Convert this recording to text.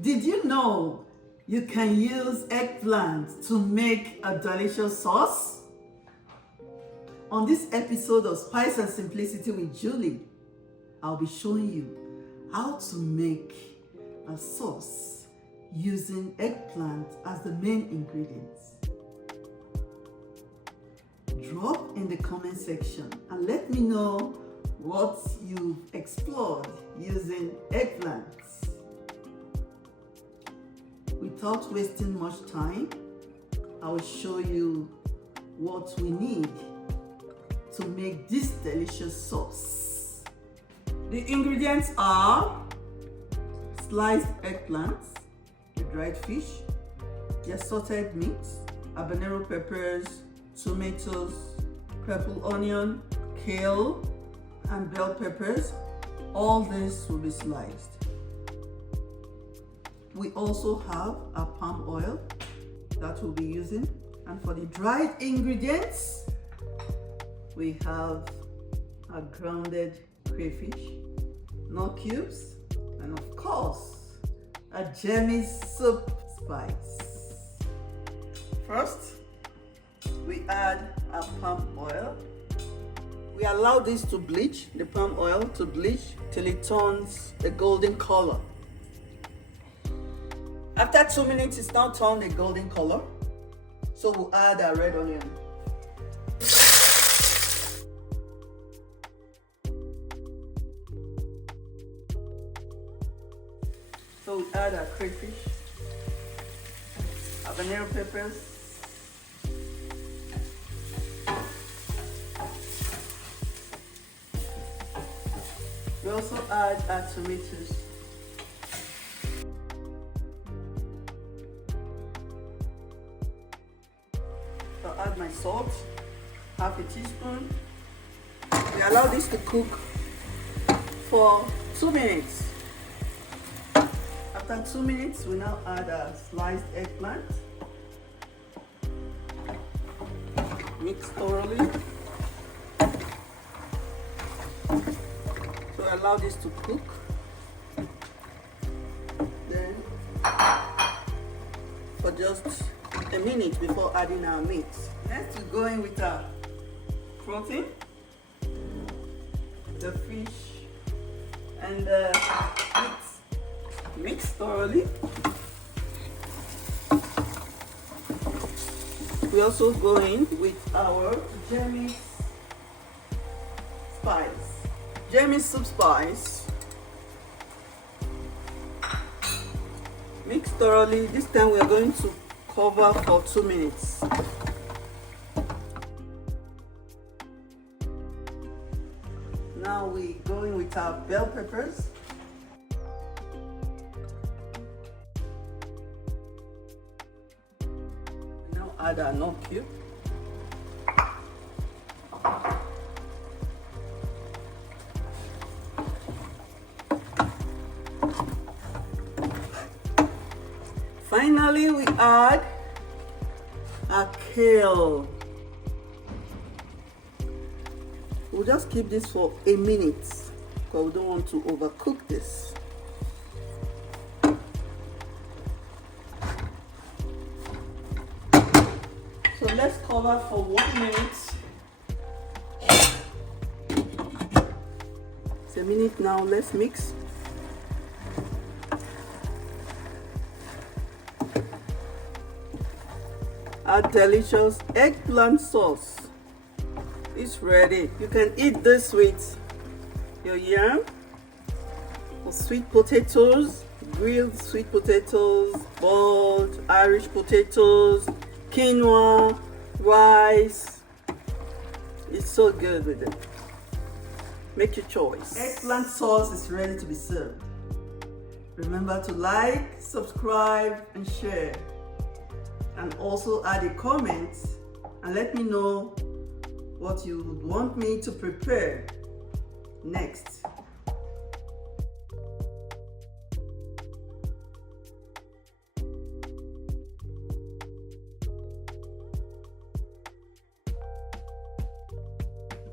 Did you know you can use eggplant to make a delicious sauce? On this episode of Spice and Simplicity with Julie, I'll be showing you how to make a sauce using eggplant as the main ingredients. Drop in the comment section and let me know what you've explored using eggplant. Without wasting much time, I will show you what we need to make this delicious sauce. The ingredients are sliced eggplants, the dried fish, the assorted meats, habanero peppers, tomatoes, purple onion, kale, and bell peppers. All this will be sliced. We also have our palm oil that we'll be using. And for the dried ingredients, we have a grounded crayfish, no cubes, and of course, a jammy soup spice. First, we add our palm oil. We allow this to bleach, the palm oil to bleach till it turns a golden color. After 2 minutes, it's now turned a golden color. So we'll add our red onion. So we add our crayfish, habanero peppers, we also add our tomatoes. I'll add my salt, half a teaspoon. We allow this to cook for 2 minutes. After 2 minutes, we now add a sliced eggplant. Mix thoroughly. So allow this to cook. Then for just a minute before adding our meat. Next we go in with our protein, the fish and the meat. Mix thoroughly. We also go in with our jammy spice, jammy soup spice. Mix thoroughly. This time we are going to cover for 2 minutes. Now we go in with our bell peppers. Now add our nut cube. Finally, we add our kale. We'll just keep this for a minute because we don't want to overcook this. So let's cover for 1 minute. It's a minute now, let's mix. Our delicious eggplant sauce is ready. You can eat this with your yam or sweet potatoes, grilled sweet potatoes, boiled Irish potatoes, quinoa, rice. It's so good with it. Make your choice. Eggplant sauce is ready to be served. Remember to like, subscribe, and share. And also add a comment and let me know what you would want me to prepare next.